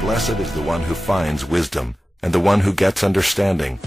Blessed is the one who finds wisdom, and the one who gets understanding.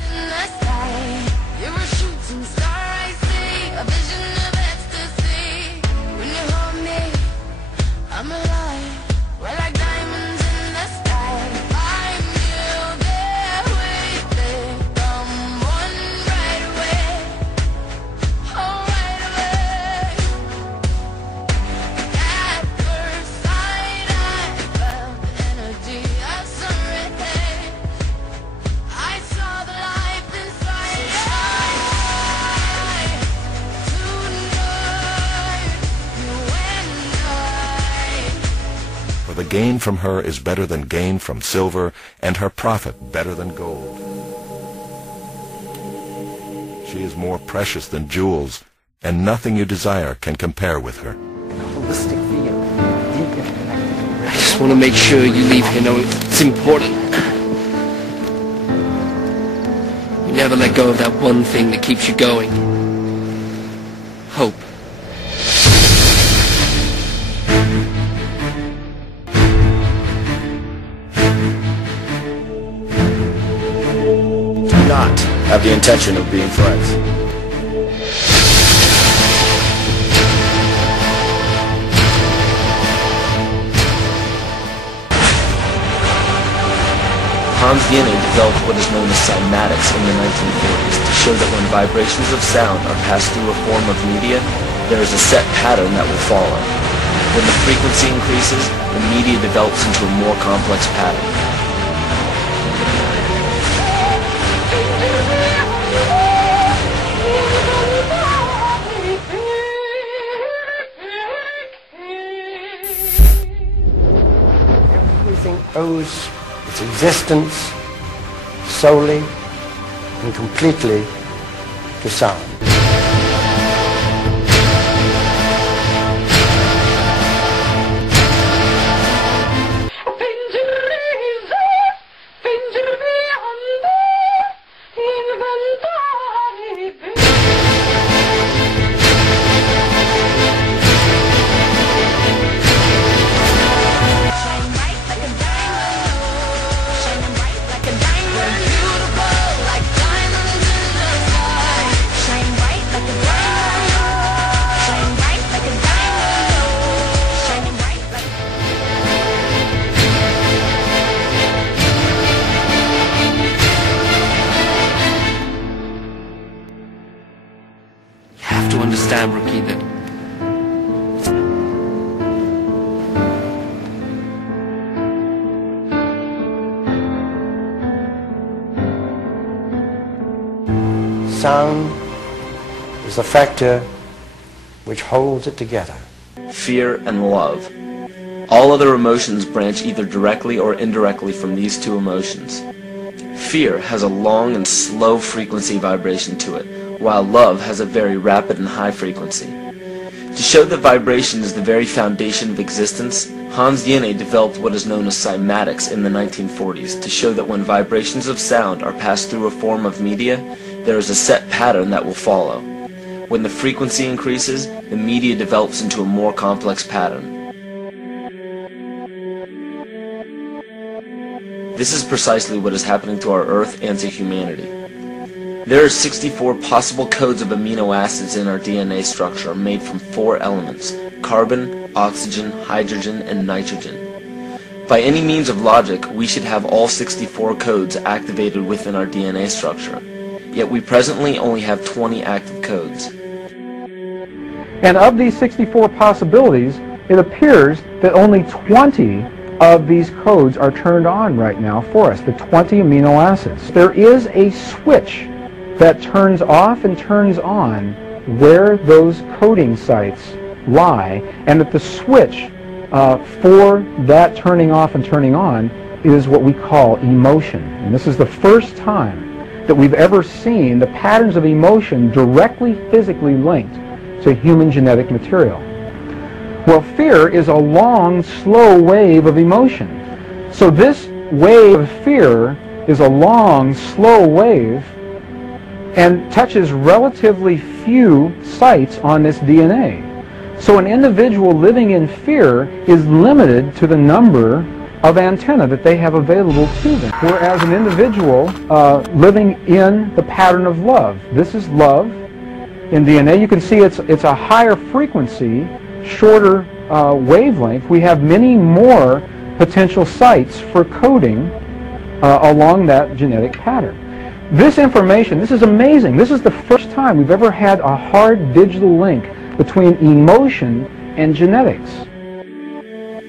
For the gain from her is better than gain from silver, and her profit better than gold. She is more precious than jewels, and nothing you desire can compare with her. Holistic view, deep interconnected. I just want to make sure you leave here knowing it's important. You never let go of that one thing that keeps you going. Hope. Not have the intention of being friends. Hans Jenny developed what is known as cymatics in the 1940s to show that when vibrations of sound are passed through a form of media, there is a set pattern that will follow. When the frequency increases, the media develops into a more complex pattern. Everything owes its existence solely and completely to sound. You have to understand, Rookie, that sound is the factor which holds it together. Fear and love. All other emotions branch either directly or indirectly from these two emotions. Fear has a long and slow frequency vibration to it, while love has a very rapid and high frequency. To show that vibration is the very foundation of existence, Hans Jenny developed what is known as cymatics in the 1940s to show that when vibrations of sound are passed through a form of media, there is a set pattern that will follow. When the frequency increases, the media develops into a more complex pattern. This is precisely what is happening to our Earth and to humanity. There are 64 possible codes of amino acids in our DNA structure made from 4 elements: carbon, oxygen, hydrogen, and nitrogen. By any means of logic, we should have all 64 codes activated within our DNA structure. Yet we presently only have 20 active codes. And of these 64 possibilities, it appears that only 20 of these codes are turned on right now for us, the 20 amino acids. There is a switch that turns off and turns on where those coding sites lie, and that the switch for that turning off and turning on is what we call emotion. And this is the first time that we've ever seen the patterns of emotion directly physically linked to human genetic material. Well, fear is a long, slow wave of emotion. So this wave of fear is a long, slow wave and touches relatively few sites on this DNA. So an individual living in fear is limited to the number of antenna that they have available to them. Whereas an individual living in the pattern of love, this is love in DNA. You can see it's a higher frequency, shorter wavelength. We have many more potential sites for coding along that genetic pattern. This information, this is amazing. This is the first time we've ever had a hard digital link between emotion and genetics.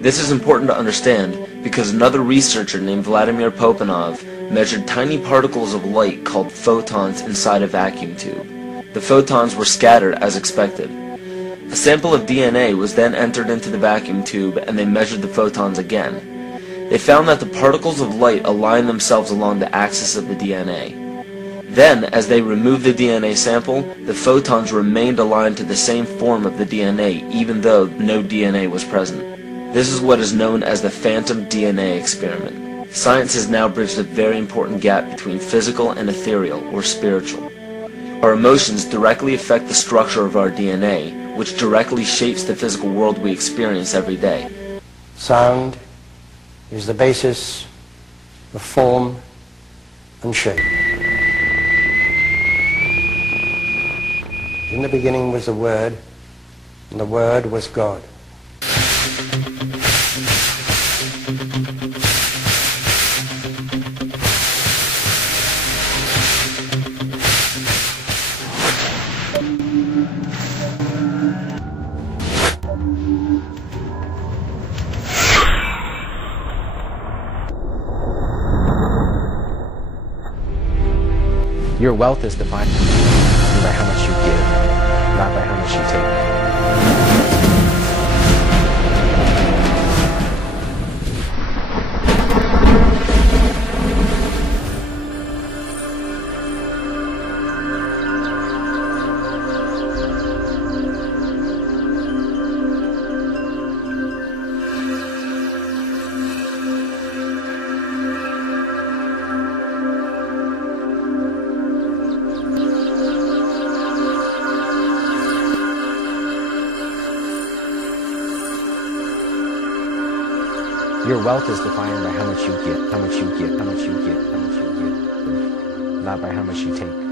This is important to understand because another researcher named Vladimir Popanov measured tiny particles of light called photons inside a vacuum tube. The photons were scattered as expected. A sample of DNA was then entered into the vacuum tube and they measured the photons again. They found that the particles of light aligned themselves along the axis of the DNA. Then, as they removed the DNA sample, the photons remained aligned to the same form of the DNA even though no DNA was present. This is what is known as the phantom DNA experiment. Science has now bridged a very important gap between physical and ethereal, or spiritual. Our emotions directly affect the structure of our DNA, which directly shapes the physical world we experience every day. Sound is the basis of form and shape. In the beginning was the Word, and the Word was God. Your wealth is defined by how much you give, not by how much you take. Your wealth is defined by how much you get, how much you get, how much you get, how much you get, not by how much you take.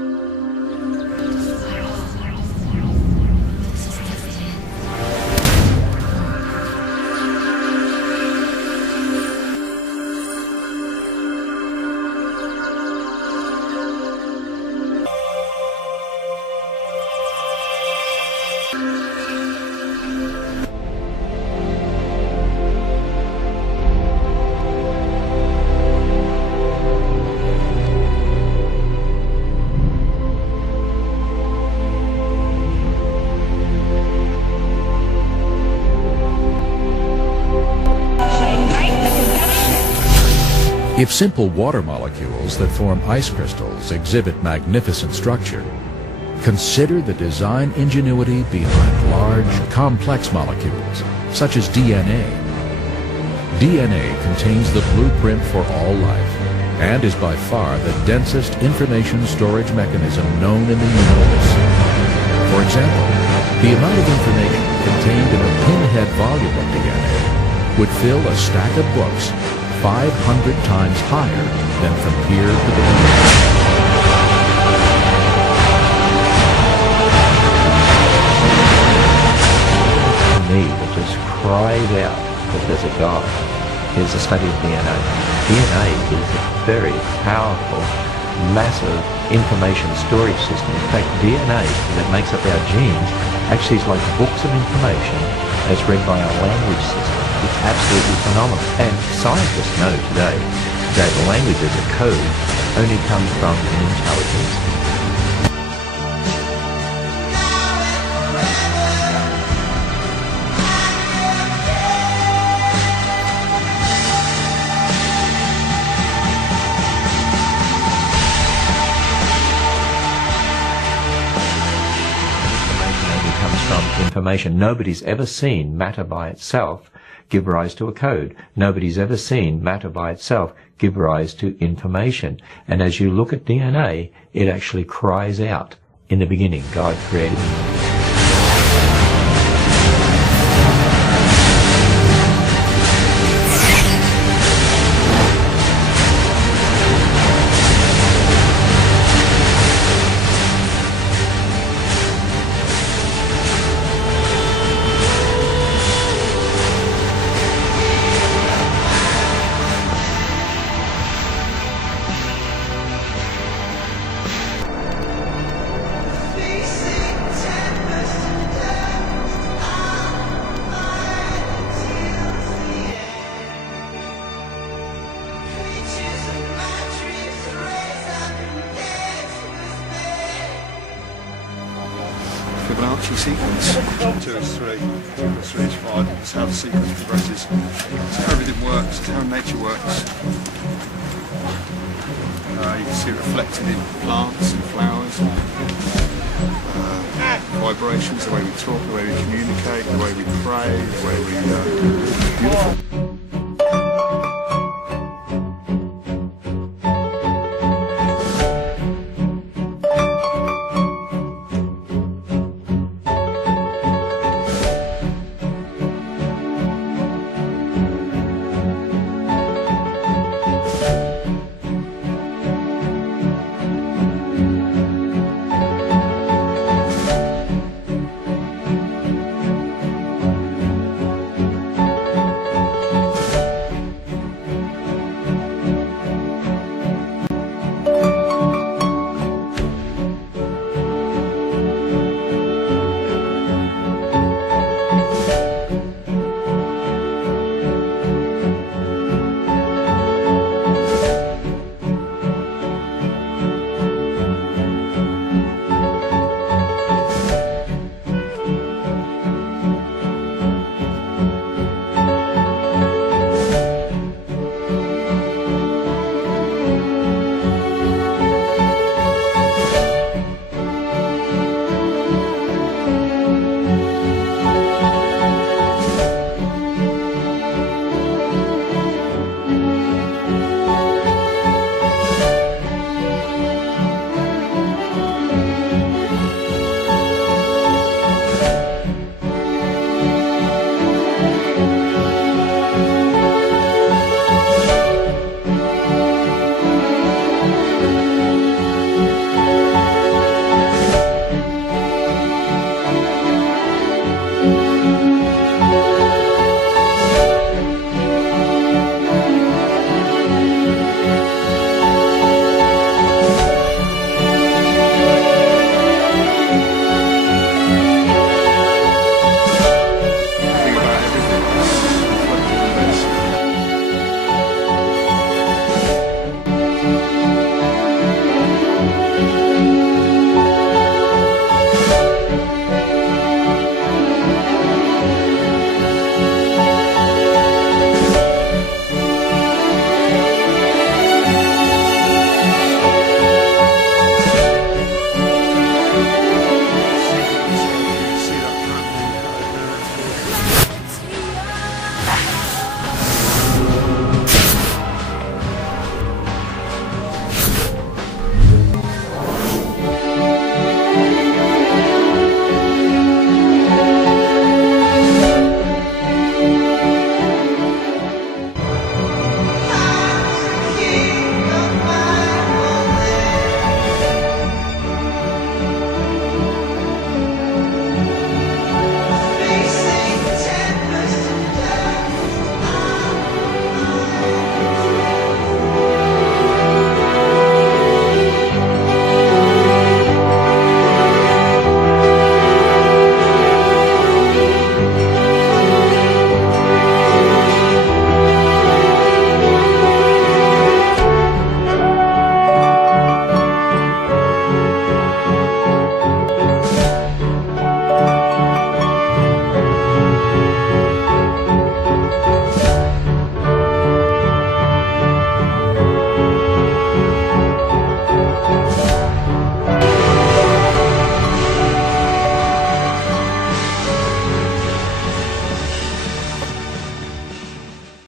If simple water molecules that form ice crystals exhibit magnificent structure, consider the design ingenuity behind large, complex molecules, such as DNA. DNA contains the blueprint for all life, and is by far the densest information storage mechanism known in the universe. For example, the amount of information contained in a pinhead volume of DNA would fill a stack of books 500 times higher than from here to the moon. Me that just cries out that there's a God is the study of DNA. DNA is a very powerful, massive information storage system. In fact, DNA that makes up our genes actually is like books of information as read by our language system. It's absolutely phenomenal. And scientists know today that language as a code only comes from an intelligence. Information. Nobody's ever seen matter by itself give rise to a code. Nobody's ever seen matter by itself give rise to information. And as you look at DNA, it actually cries out, in the beginning, God created it. Fibonacci sequence. 2 is 3, 2 plus 3 is 5. That's how the sequence progresses. That's how everything works. That's how nature works. You can see it reflected in plants and flowers. Vibrations, the way we talk, the way we communicate, the way we pray, the way we... beautiful.